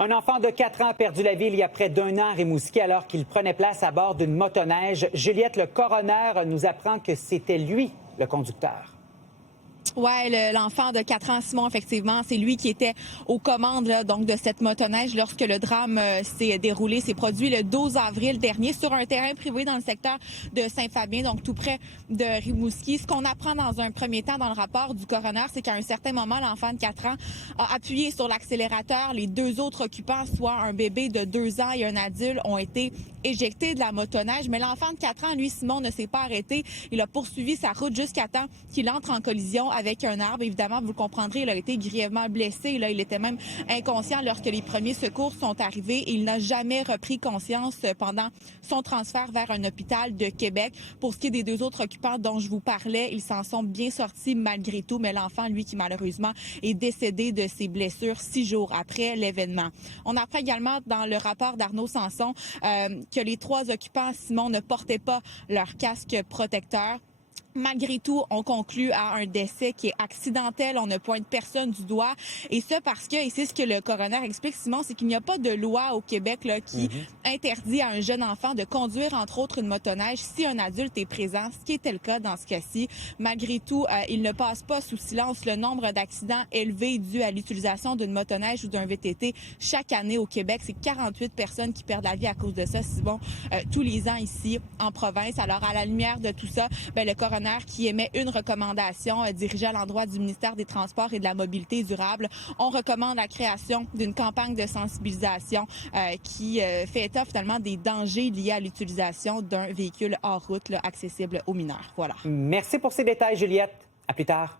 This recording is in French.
Un enfant de 4 ans a perdu la vie il y a près d'un an à Rimouski alors qu'il prenait place à bord d'une motoneige. Juliette, le coroner, nous apprend que c'était lui, le conducteur. Oui, l'enfant de 4 ans, Simon, effectivement, c'est lui qui était aux commandes là, donc de cette motoneige lorsque le drame s'est produit le 12 avril dernier sur un terrain privé dans le secteur de Saint-Fabien, donc tout près de Rimouski. Ce qu'on apprend dans un premier temps dans le rapport du coroner, c'est qu'à un certain moment, l'enfant de 4 ans a appuyé sur l'accélérateur. Les deux autres occupants, soit un bébé de 2 ans et un adulte, ont été éjectés de la motoneige. Mais l'enfant de 4 ans, lui, Simon, ne s'est pas arrêté. Il a poursuivi sa route jusqu'à temps qu'il entre en collision avec un arbre. Évidemment, vous le comprendrez, il a été grièvement blessé. Là, il était même inconscient lorsque les premiers secours sont arrivés. Il n'a jamais repris conscience pendant son transfert vers un hôpital de Québec. Pour ce qui est des deux autres occupants dont je vous parlais, ils s'en sont bien sortis malgré tout, mais l'enfant, lui, qui malheureusement est décédé de ses blessures 6 jours après l'événement. On apprend également dans le rapport d'Arnaud Sanson que les 3 occupants, Simon, ne portaient pas leur casque protecteur. Malgré tout, on conclut à un décès qui est accidentel. On ne pointe personne du doigt. Et ça parce que, et c'est ce que le coroner explique, Simon, c'est qu'il n'y a pas de loi au Québec là, qui interdit à un jeune enfant de conduire, entre autres, une motoneige si un adulte est présent, ce qui était le cas dans ce cas-ci. Malgré tout, il ne passe pas sous silence le nombre d'accidents élevés dus à l'utilisation d'une motoneige ou d'un VTT chaque année au Québec. C'est 48 personnes qui perdent la vie à cause de ça, Simon, tous les ans ici en province. Alors, à la lumière de tout ça, le coroner qui émet une recommandation dirigée à l'endroit du ministère des Transports et de la Mobilité durable. On recommande la création d'une campagne de sensibilisation qui fait état finalement des dangers liés à l'utilisation d'un véhicule hors route là, accessible aux mineurs. Voilà. Merci pour ces détails, Juliette. À plus tard.